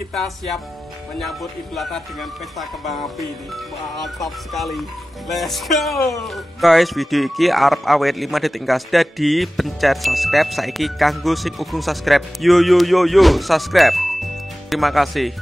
Kita siap menyambut Idul Adha dengan pesta kembang api ini. Mantap sekali. Let's go. Guys, video iki arep awet 5 detik gas. Dadi pencet subscribe saiki kanggo sing urung subscribe. Yo subscribe. Terima kasih.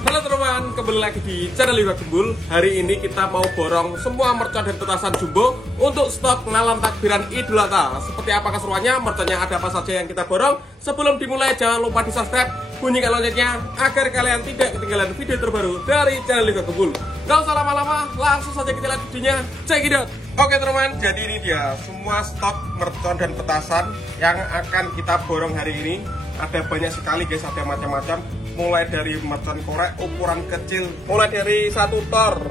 Halo teman-teman, kembali lagi di channel Liga Gembul. Hari ini kita mau borong semua mercon dan petasan jumbo untuk stok malam takbiran Idul Adha. Seperti apa keseruannya, merconnya ada apa saja yang kita borong. Sebelum dimulai jangan lupa di subscribe, bunyikan loncengnya agar kalian tidak ketinggalan video terbaru dari channel Liga Gembul. Gak usah lama-lama, langsung saja kita lihat videonya. Check it out. Oke teman-teman, jadi ini dia semua stok mercon dan petasan yang akan kita borong hari ini. Ada banyak sekali guys, ada macam-macam. Mulai dari mercon korek ukuran kecil, mulai dari 1 tor,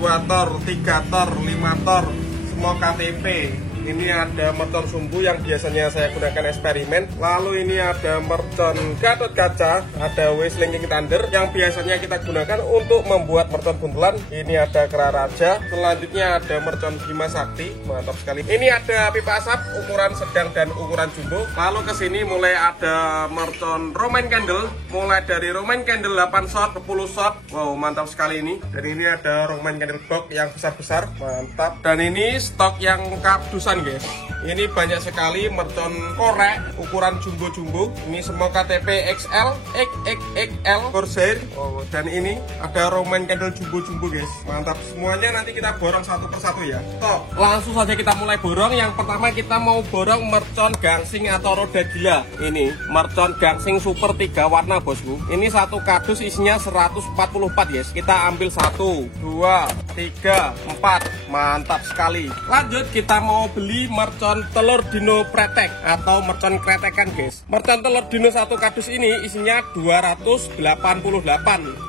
2 tor, 3 tor, 5 tor, semua KTP. Ini ada mercon sumbu yang biasanya saya gunakan eksperimen. Lalu ini ada mercon Gatot Kaca, ada Whistling King Thunder yang biasanya kita gunakan untuk membuat mercon buntelan. Ini ada Kera Raja. Selanjutnya ada mercon Bima Sakti, mantap sekali. Ini ada pipa asap ukuran sedang dan ukuran jumbo. Lalu ke sini mulai ada mercon Roman Candle, mulai dari Roman Candle 8 shot, 10 shot. Wow, mantap sekali ini. Dan ini ada Roman Candle box yang besar-besar, mantap. Dan ini stok yang kabdusan guys. Ini banyak sekali mercon korek ukuran jumbo-jumbo. Ini semua KTP XL, XXXL, Corsair. Oh, dan ini ada Roman Candle jumbo-jumbo guys. Mantap. Semuanya nanti kita borong satu persatu ya. Top. Langsung saja kita mulai borong. Yang pertama kita mau borong mercon gangsing atau roda gila. Ini mercon gangsing super 3 warna bosku. Ini satu kardus isinya 144 guys. Kita ambil 1, 2, 3, 4. Mantap sekali. Lanjut kita mau beli mercon telur dino pretek atau mercon kretekan guys. Mercon telur dino satu kardus ini isinya 288.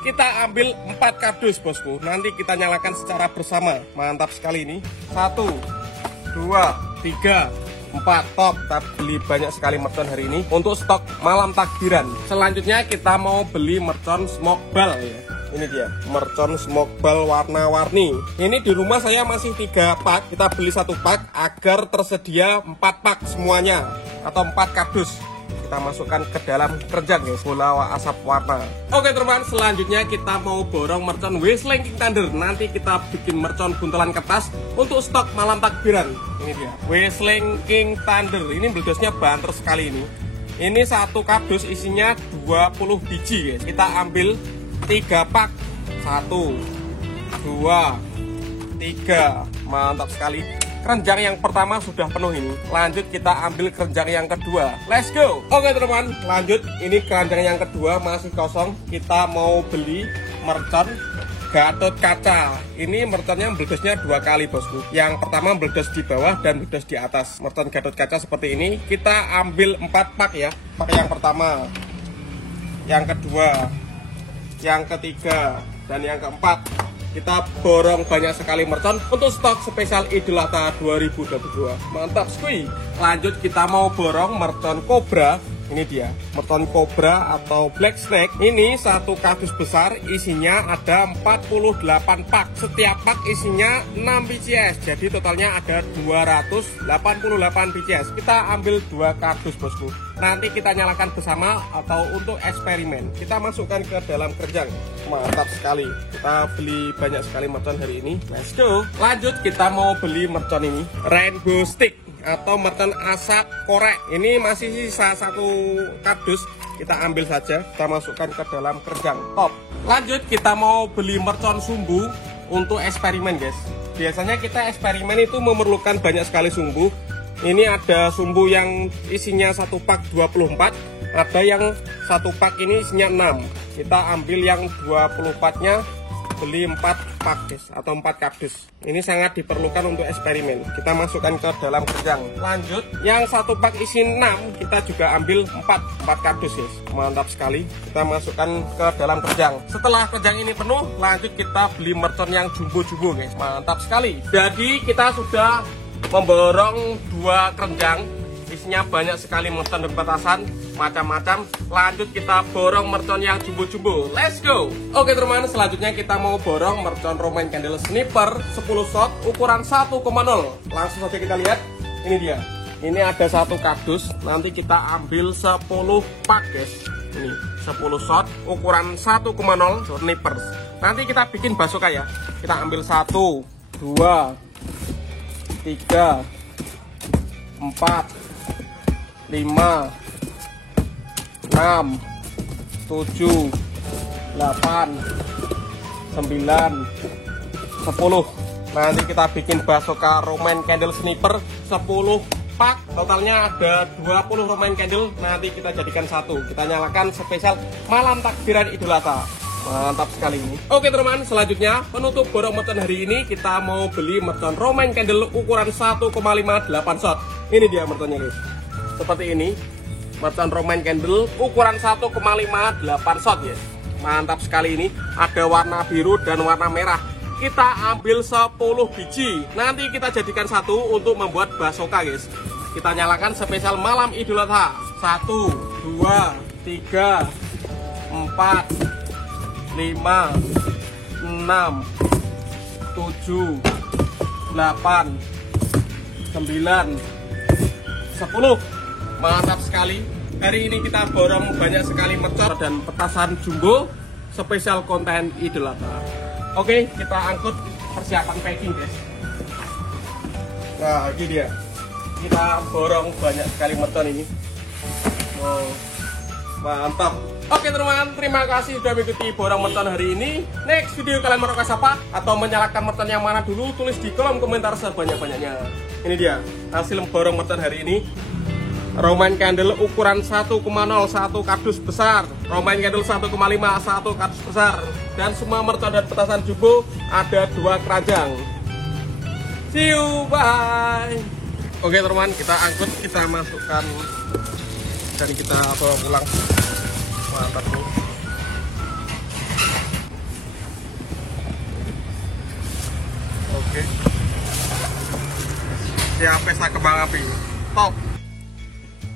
Kita ambil 4 kardus bosku. Nanti kita nyalakan secara bersama. Mantap sekali ini. 1, 2, 3, 4. Top. Kita beli banyak sekali mercon hari ini untuk stok malam takbiran. Selanjutnya kita mau beli mercon smoke ball ya. Ini dia, mercon smoke ball warna-warni. Ini di rumah saya masih 3 pak. Kita beli 1 pak agar tersedia 4 pak semuanya atau 4 kardus. Kita masukkan ke dalam keranjang guys, bola asap warna. Oke teman, selanjutnya kita mau borong mercon Whistling King Thunder. Nanti kita bikin mercon buntelan kertas untuk stok malam takbiran. Ini dia, Whistling King Thunder. Ini meledosnya banter sekali ini. Ini satu kardus isinya 20 biji guys. Kita ambil 3 pak. 1, 2, 3. Mantap sekali. Keranjang yang pertama sudah penuh ini. Lanjut kita ambil keranjang yang kedua. Let's go. Oke teman, lanjut. Ini keranjang yang kedua masih kosong. Kita mau beli mercon Gatot Kaca. Ini merconnya meledosnya 2 kali bosku. Yang pertama meledos di bawah dan meledos di atas. Mercon Gatot Kaca seperti ini. Kita ambil 4 pak ya. Pak yang pertama, yang kedua, yang ketiga, dan yang keempat. Kita borong banyak sekali mercon untuk stok spesial Idul Adha 2022. Mantap skuy. Lanjut kita mau borong mercon Cobra. Ini dia, mercon Cobra atau Black Snake. Ini satu kardus besar, isinya ada 48 pak. Setiap pak isinya 6 BCS. Jadi totalnya ada 288 BCS. Kita ambil 2 kardus bosku. Nanti kita nyalakan bersama atau untuk eksperimen. Kita masukkan ke dalam keranjang. Mantap sekali. Kita beli banyak sekali mercon hari ini. Let's go. Lanjut kita mau beli mercon ini, Rainbow Stick atau mercon asap korek. Ini masih sisa 1 kardus. Kita ambil saja, kita masukkan ke dalam keranjang. Top. Lanjut kita mau beli mercon sumbu untuk eksperimen guys. Biasanya kita eksperimen itu memerlukan banyak sekali sumbu. Ini ada sumbu yang isinya 1 pak 24. Ada yang 1 pak ini isinya 6. Kita ambil yang 24 nya, beli 4 pak guys, atau 4 kardus. Ini sangat diperlukan untuk eksperimen. Kita masukkan ke dalam keranjang. Lanjut, yang 1 pak isi 6, kita juga ambil 4 kardus guys. Mantap sekali. Kita masukkan ke dalam keranjang. Setelah keranjang ini penuh, lanjut kita beli mercon yang jumbo-jumbo guys. Mantap sekali. Jadi kita sudah memborong 2 keranjang. Isinya banyak sekali mercon dan petasan macam-macam. Lanjut kita borong mercon yang jumbo-jumbo. Let's go. Oke teman, selanjutnya kita mau borong mercon Roman Candle Sniper 10 shot ukuran 1,0. Langsung saja kita lihat. Ini dia. Ini ada 1 kardus. Nanti kita ambil 10 pak guys. Ini 10 shot ukuran 1,0 snipers. Nanti kita bikin basoka ya. Kita ambil 1, 2, 3, 4, 5, 6, 7, 8, 9, 10. Nanti kita bikin basoka Roman candle sniper 10 pak. Totalnya ada 20 Roman candle. Nanti kita jadikan satu. Kita nyalakan spesial malam takbiran Idul Adha. Mantap sekali ini. Oke teman-teman, selanjutnya penutup borong mercon hari ini kita mau beli mercon Roman candle ukuran 1,58 shot. Ini dia merconnya guys. Seperti ini. Mercon Roman candle ukuran 1,58 shot ya. Mantap sekali ini. Ada warna biru dan warna merah. Kita ambil 10 biji. Nanti kita jadikan satu untuk membuat basoka guys. Kita nyalakan spesial malam Idul Adha. 1, 2, 3, 4, 5, 6, 7, 8, 9, 10. Mantap sekali. Hari ini kita borong banyak sekali mercon dan petasan jumbo spesial konten Idul Adha. Oke, kita angkut, persiapan packing guys. Nah ini dia. Kita borong banyak sekali mercon ini. Wow, mantap. Oke teman-teman, terima kasih sudah mengikuti borong mercon hari ini. Next video kalian mau request apa atau menyalakan mercon yang mana dulu, tulis di kolom komentar sebanyak-banyaknya. Ini dia hasil borong mercon hari ini. Roman candle ukuran 1,0 1 kardus besar, Roman candle 1,5 1 kardus besar, dan semua mercon dan petasan jumbo ada 2 keranjang. See you, bye. Oke teman-teman, kita angkut, kita masukkan dan kita bawa pulang. Mantap nih. Oke. Siap pesta kembang api. Top.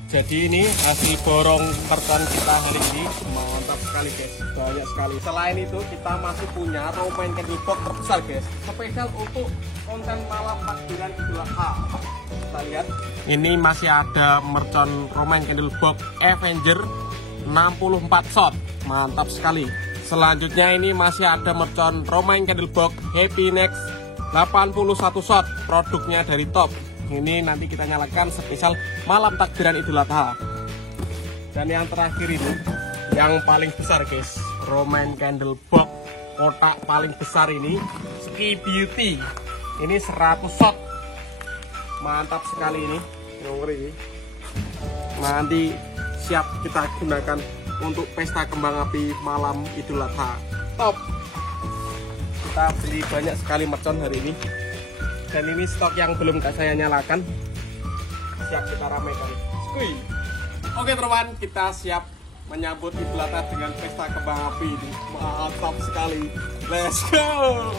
Jadi ini hasil borong mercon kita hari ini. Mantap sekali guys, banyak sekali. Selain itu kita masih punya Roman candle box terbesar guys, spesial untuk konten malam takbiran Idul Adha. Kita lihat, ini masih ada mercon Roman candle box Avenger 64 shot. Mantap sekali. Selanjutnya ini masih ada mercon Roman candle box Happy Next 81 shot. Produknya dari Top. Ini nanti kita nyalakan spesial malam takbiran Idul Adha. Dan yang terakhir ini, yang paling besar guys, Roman candle box kotak paling besar ini, Ski Beauty. Ini 100 shot. Mantap sekali ini. Ngeri. Nanti siap kita gunakan untuk pesta kembang api malam Idul Adha. Top. Kita beli banyak sekali mercon hari ini. Dan ini stok yang belum saya nyalakan. Siap kita ramaikan. Skui. Oke teman-teman, kita siap menyambut Idul Adha dengan pesta kembang api ini. Mantap sekali. Let's go.